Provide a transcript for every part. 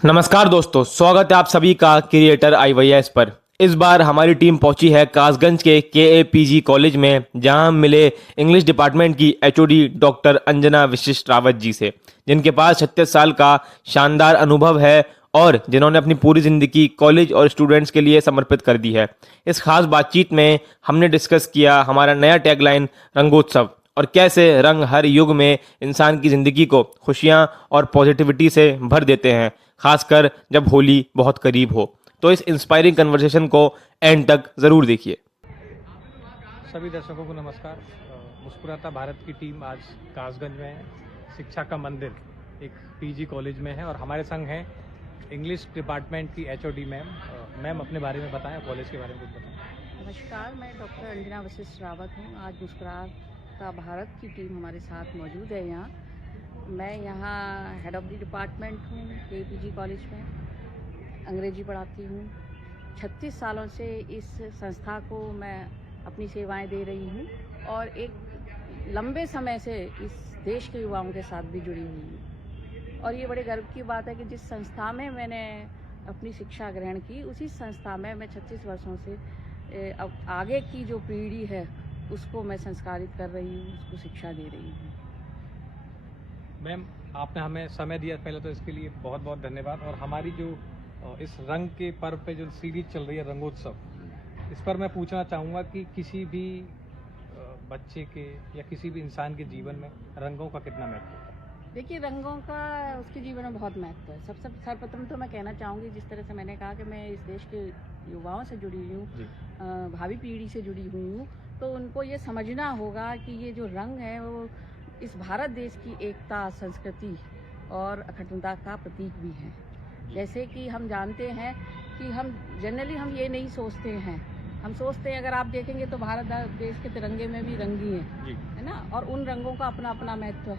नमस्कार दोस्तों, स्वागत है आप सभी का क्रिएटर IYS पर। इस बार हमारी टीम पहुंची है कासगंज के KAPG कॉलेज में, जहां हम मिले इंग्लिश डिपार्टमेंट की HOD डॉक्टर अंजना वशिष्ठ रावत जी से, जिनके पास 36 साल का शानदार अनुभव है और जिन्होंने अपनी पूरी ज़िंदगी कॉलेज और स्टूडेंट्स के लिए समर्पित कर दी है। इस खास बातचीत में हमने डिस्कस किया हमारा नया टैगलाइन रंगोत्सव और कैसे रंग हर युग में इंसान की ज़िंदगी को खुशियाँ और पॉजिटिविटी से भर देते हैं, खासकर जब होली बहुत करीब हो। तो इस इंस्पायरिंग कन्वर्सेशन को एंड तक ज़रूर देखिए। सभी दर्शकों को नमस्कार। मुस्कुराता भारत की टीम आज कासगंज में है। शिक्षा का मंदिर एक PG कॉलेज में है और हमारे संग हैं इंग्लिश डिपार्टमेंट की HOD मैम। मैम अपने बारे में बताएं, कॉलेज के बारे में कुछ बताएं। नमस्कार, मैं डॉक्टर अंजना वशिष्ठ रावत हूँ। आज मुस्कुराता भारत की टीम हमारे साथ मौजूद है यहाँ। मैं यहाँ हेड ऑफ द डिपार्टमेंट हूँ KAPG कॉलेज में, अंग्रेजी पढ़ाती हूँ। 36 सालों से इस संस्था को मैं अपनी सेवाएं दे रही हूँ और एक लंबे समय से इस देश के युवाओं के साथ भी जुड़ी हुई हूँ। और ये बड़े गर्व की बात है कि जिस संस्था में मैंने अपनी शिक्षा ग्रहण की, उसी संस्था में मैं 36 वर्षों से अब आगे की जो पीढ़ी है उसको मैं संस्कारित कर रही हूँ, उसको शिक्षा दे रही हूँ। मैम आपने हमें समय दिया, पहले तो इसके लिए बहुत बहुत धन्यवाद। और हमारी जो इस रंग के पर्व पे जो सीरीज चल रही है रंगोत्सव, इस पर मैं पूछना चाहूँगा कि किसी भी बच्चे के या किसी भी इंसान के जीवन में रंगों का कितना महत्व है? देखिए, रंगों का उसके जीवन में बहुत महत्व है। सबसे सर्वप्रथम तो मैं कहना चाहूँगी, जिस तरह से मैंने कहा कि मैं इस देश के युवाओं से जुड़ी हुई हूँ, भावी पीढ़ी से जुड़ी हुई हूँ, तो उनको ये समझना होगा कि ये जो रंग है वो इस भारत देश की एकता, संस्कृति और अखंडता का प्रतीक भी है। जैसे कि हम जानते हैं कि हम जनरली हम ये नहीं सोचते हैं, हम सोचते हैं, अगर आप देखेंगे तो भारत देश के तिरंगे में भी रंगी है ना, और उन रंगों का अपना अपना महत्व है।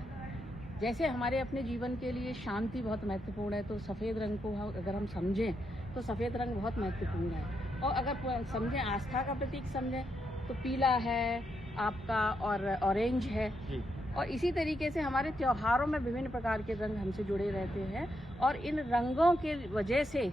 जैसे हमारे अपने जीवन के लिए शांति बहुत महत्वपूर्ण है, तो सफ़ेद रंग को अगर हम समझें तो सफ़ेद रंग बहुत महत्वपूर्ण है। और अगर समझें, आस्था का प्रतीक समझें, तो पीला है आपका और ऑरेंज है। और इसी तरीके से हमारे त्योहारों में विभिन्न प्रकार के रंग हमसे जुड़े रहते हैं और इन रंगों के वजह से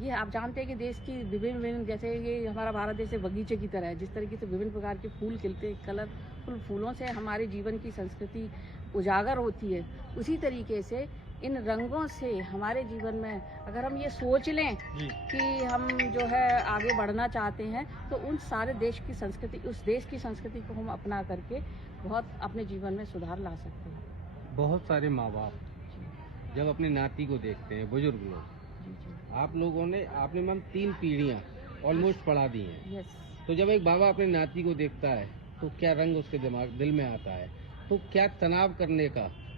ये आप जानते हैं कि देश की विभिन्न, जैसे ये हमारा भारत देश बगीचे की तरह है, जिस तरीके से विभिन्न प्रकार के फूल खिलते, कलरफुल फूलों से हमारे जीवन की संस्कृति उजागर होती है, उसी तरीके से इन रंगों से हमारे जीवन में अगर हम ये सोच लें कि हम जो है आगे बढ़ना चाहते हैं, तो उन सारे देश की संस्कृति, उस देश की संस्कृति को हम अपना करके बहुत अपने जीवन में सुधार ला सकते हैं। बहुत सारे माँ बाप जब अपने नाती को देखते हैं, बुजुर्ग लोग, आप लोगों ने आपने मैम 3 पीढ़ियाँ ऑलमोस्ट पढ़ा दी हैं। तो जब एक बाबा अपने नाती को देखता है तो क्या रंग उसके दिल में आता है? तो क्या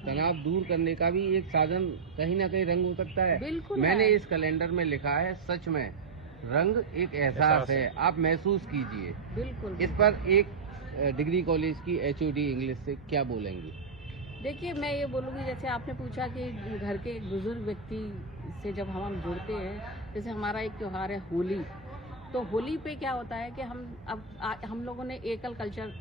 तनाव दूर करने का भी एक साधन कहीं ना कहीं रंग हो सकता है? बिल्कुल। मैंने इस कैलेंडर में लिखा है, सच में रंग एक एहसास है, आप महसूस कीजिए। बिल्कुल। इस पर एक डिग्री कॉलेज की HOD इंग्लिश से क्या बोलेंगी? देखिए, मैं ये बोलूँगी, जैसे आपने पूछा कि घर के एक बुजुर्ग व्यक्ति से जब हम जुड़ते हैं, जैसे हमारा एक त्यौहार है होली, तो होली पे क्या होता है कि हम लोगों ने एकल कल्चर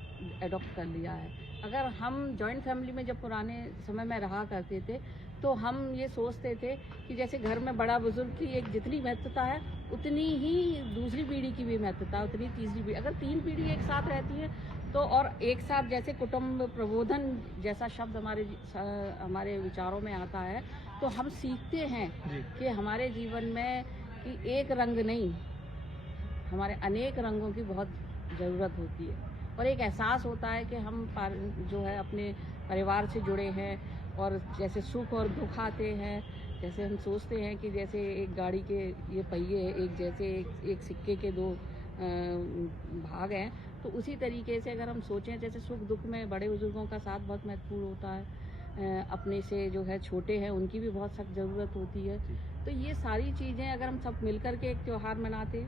एडॉप्ट कर लिया है। अगर हम जॉइंट फैमिली में जब पुराने समय में रहा करते थे, तो हम ये सोचते थे कि जैसे घर में बड़ा बुजुर्ग की एक जितनी महत्वता है, उतनी ही दूसरी पीढ़ी की भी महत्वता, उतनी तीसरी पीढ़ी, अगर 3 पीढ़ी एक साथ रहती है तो, और एक साथ जैसे कुटुंब प्रबोधन जैसा शब्द हमारे विचारों में आता है, तो हम सीखते हैं कि हमारे जीवन में कि एक रंग नहीं, हमारे अनेक रंगों की बहुत ज़रूरत होती है। और एक एहसास होता है कि हम जो है अपने परिवार से जुड़े हैं, और जैसे सुख और दुख आते हैं, जैसे हम सोचते हैं कि जैसे एक गाड़ी के ये पहिए, एक जैसे एक सिक्के के 2 भाग हैं, तो उसी तरीके से अगर हम सोचें, जैसे सुख दुख में बड़े बुजुर्गों का साथ बहुत महत्वपूर्ण होता है, अपने से जो है छोटे हैं उनकी भी बहुत सख्त ज़रूरत होती है। तो ये सारी चीज़ें अगर हम सब मिलकर के एक त्यौहार मनाते,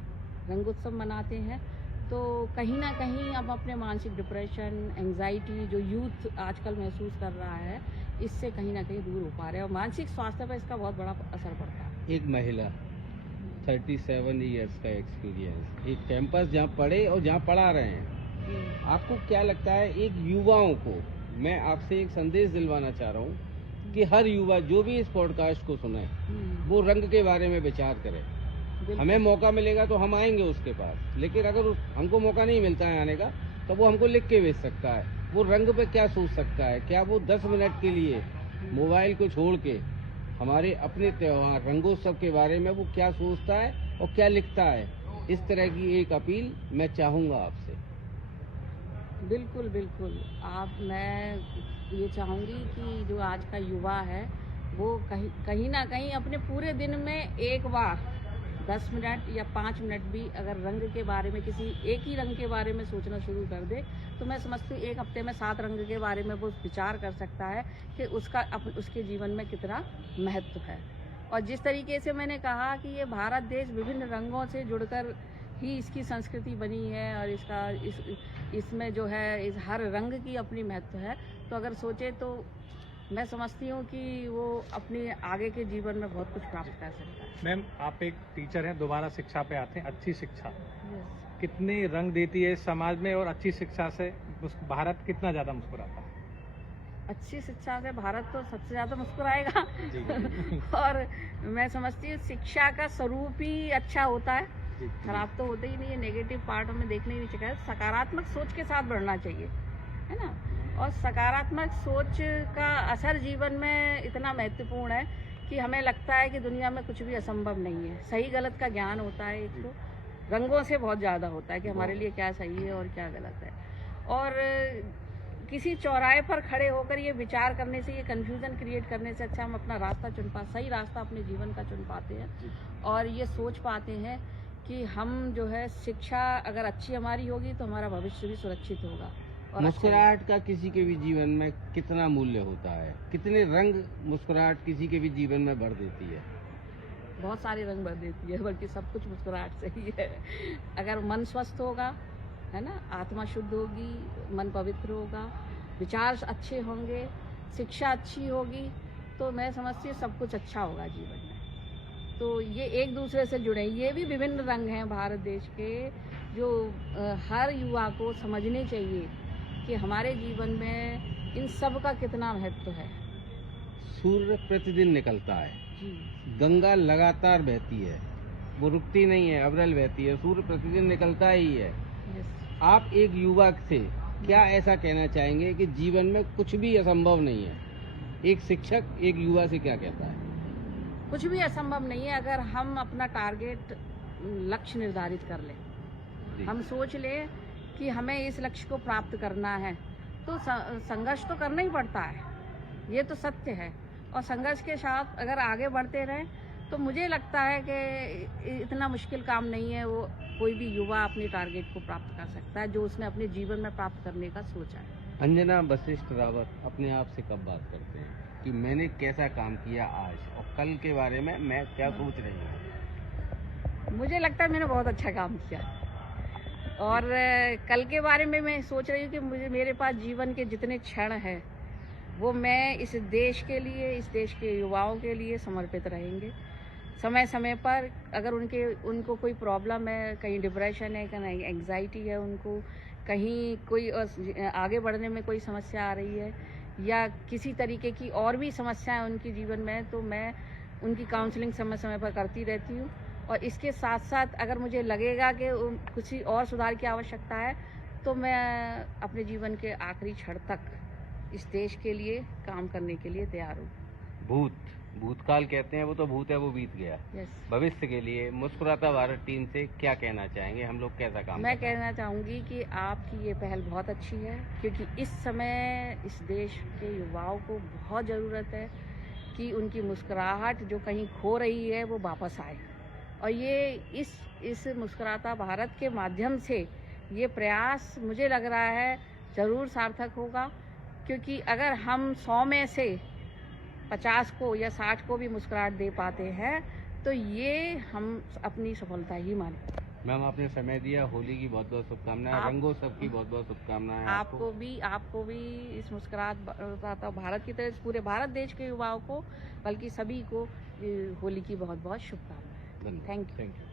रंगोत्सव मनाते हैं, तो कहीं ना कहीं अब अपने मानसिक डिप्रेशन, एंग्जाइटी जो यूथ आजकल महसूस कर रहा है, इससे कहीं ना कहीं दूर हो पा रहे हैं और मानसिक स्वास्थ्य पर इसका बहुत बड़ा असर पड़ता है। एक महिला 37 ईयर्स का एक्सपीरियंस, एक कैंपस जहाँ पढ़े और जहाँ पढ़ा रहे हैं, आपको क्या लगता है एक युवाओं को, मैं आपसे एक संदेश दिलवाना चाह रहा हूँ कि हर युवा जो भी इस पॉडकास्ट को सुने वो रंग के बारे में विचार करे। बिल्कुल। हमें मौका मिलेगा तो हम आएंगे उसके पास, लेकिन अगर हमको मौका नहीं मिलता है आने का तो वो हमको लिख के भेज सकता है वो रंग पे क्या सोच सकता है। क्या वो 10 मिनट के लिए मोबाइल को छोड़ के हमारे अपने त्योहार रंगोत्सव के बारे में वो क्या सोचता है और क्या लिखता है। इस तरह की एक अपील मैं चाहूँगा आपसे। बिल्कुल बिल्कुल। मैं ये चाहूँगी कि जो आज का युवा है वो कहीं ना कहीं अपने पूरे दिन में एक बार 10 मिनट या 5 मिनट भी अगर रंग के बारे में किसी एक ही रंग के बारे में सोचना शुरू कर दे तो मैं समझती हूँ एक हफ्ते में 7 रंग के बारे में वो विचार कर सकता है कि उसके जीवन में कितना महत्व है। और जिस तरीके से मैंने कहा कि ये भारत देश विभिन्न रंगों से जुड़कर ही इसकी संस्कृति बनी है और इसमें जो है इस हर रंग की अपनी महत्व है। तो अगर सोचे तो मैं समझती हूँ कि वो अपने आगे के जीवन में बहुत कुछ प्राप्त कर सकता है। मैम, आप एक टीचर हैं, दोबारा शिक्षा पे आते हैं। अच्छी शिक्षा Yes. कितने रंग देती है इस समाज में, और अच्छी शिक्षा से भारत कितना ज़्यादा मुस्कुराता है? अच्छी शिक्षा से भारत तो सबसे ज़्यादा मुस्कुराएगा जी। और मैं समझती हूँ शिक्षा का स्वरूप ही अच्छा होता है, जी। खराब तो होता ही नहीं है। नेगेटिव पार्ट हमें देखने ही नहीं चाहिए, सकारात्मक सोच के साथ बढ़ना चाहिए, है ना। और सकारात्मक सोच का असर जीवन में इतना महत्वपूर्ण है कि हमें लगता है कि दुनिया में कुछ भी असंभव नहीं है। सही गलत का ज्ञान होता है, एक तो रंगों से बहुत ज़्यादा होता है कि हमारे लिए क्या सही है और क्या गलत है। और किसी चौराहे पर खड़े होकर ये विचार करने से, ये कन्फ्यूज़न क्रिएट करने से अच्छा हम अपना रास्ता सही रास्ता अपने जीवन का चुन पाते हैं और ये सोच पाते हैं कि हम जो है शिक्षा अगर अच्छी हमारी होगी तो हमारा भविष्य भी सुरक्षित होगा। और मुस्कुराहट का किसी के भी जीवन में कितना मूल्य होता है? कितने रंग मुस्कुराहट किसी के भी जीवन में भर देती है? बहुत सारे रंग भर देती है, बल्कि सब कुछ मुस्कुराहट से ही है। अगर मन स्वस्थ होगा, है ना, आत्मा शुद्ध होगी, मन पवित्र होगा, विचार अच्छे होंगे, शिक्षा अच्छी होगी, तो मैं समझती हूँ सब कुछ अच्छा होगा जीवन में। तो ये एक दूसरे से जुड़े, ये भी विभिन्न रंग हैं भारत देश के, जो हर युवा को समझने चाहिए कि हमारे जीवन में इन सब का कितना महत्व है। सूर्य प्रतिदिन निकलता है, जी। गंगा लगातार बहती है, वो रुकती नहीं है, अविरल बहती है, सूर्य प्रतिदिन निकलता ही है। यस। आप एक युवा से क्या ऐसा कहना चाहेंगे कि जीवन में कुछ भी असंभव नहीं है? एक शिक्षक एक युवा से क्या कहता है? कुछ भी असंभव नहीं है अगर हम अपना टारगेट लक्ष्य निर्धारित कर लें, जी। हम सोच लें कि हमें इस लक्ष्य को प्राप्त करना है, तो संघर्ष तो करना ही पड़ता है, ये तो सत्य है। और संघर्ष के साथ अगर आगे बढ़ते रहें तो मुझे लगता है कि इतना मुश्किल काम नहीं है। वो कोई भी युवा अपने टारगेट को प्राप्त कर सकता है जो उसने अपने जीवन में प्राप्त करने का सोचा है। अंजना वशिष्ठ रावत अपने आप से कब बात करते हैं कि मैंने कैसा काम किया आज और कल के बारे में मैं क्या सोच रही हूँ? मुझे लगता है मैंने बहुत अच्छा काम किया और कल के बारे में मैं सोच रही हूँ कि मेरे पास जीवन के जितने क्षण हैं वो मैं इस देश के लिए, इस देश के युवाओं के लिए समर्पित रहेंगे। समय समय पर अगर उनको कोई प्रॉब्लम है, कहीं डिप्रेशन है, कहीं एंग्जाइटी है, उनको कहीं कोई आगे बढ़ने में कोई समस्या आ रही है या किसी तरीके की और भी समस्या है उनके जीवन में, तो मैं उनकी काउंसलिंग समय समय पर करती रहती हूँ। और इसके साथ साथ अगर मुझे लगेगा कि कुछ और सुधार की आवश्यकता है तो मैं अपने जीवन के आखिरी क्षण तक इस देश के लिए काम करने के लिए तैयार हूँ। भूतकाल कहते हैं, वो तो भूत है, वो बीत गया। यस। भविष्य के लिए मुस्कुराता भारत टीम से क्या कहना चाहेंगे? हम लोग कैसा काम मैं कर रहे हैं? कहना चाहूँगी कि आपकी ये पहल बहुत अच्छी है, क्योंकि इस समय इस देश के युवाओं को बहुत ज़रूरत है कि उनकी मुस्कुराहट जो कहीं खो रही है वो वापस आए। और ये इस मुस्कुराता भारत के माध्यम से ये प्रयास मुझे लग रहा है ज़रूर सार्थक होगा, क्योंकि अगर हम 100 में से 50 को या 60 को भी मुस्कुराहट दे पाते हैं तो ये हम अपनी सफलता ही माने। मैम, आपने समय दिया, होली की बहुत बहुत शुभकामनाएं, रंगोत्सव की बहुत बहुत शुभकामनाएं। आपको भी इस मुस्कुराता भारत की तरह पूरे भारत देश के युवाओं को, बल्कि सभी को होली की बहुत बहुत शुभकामनाएं। Thank you.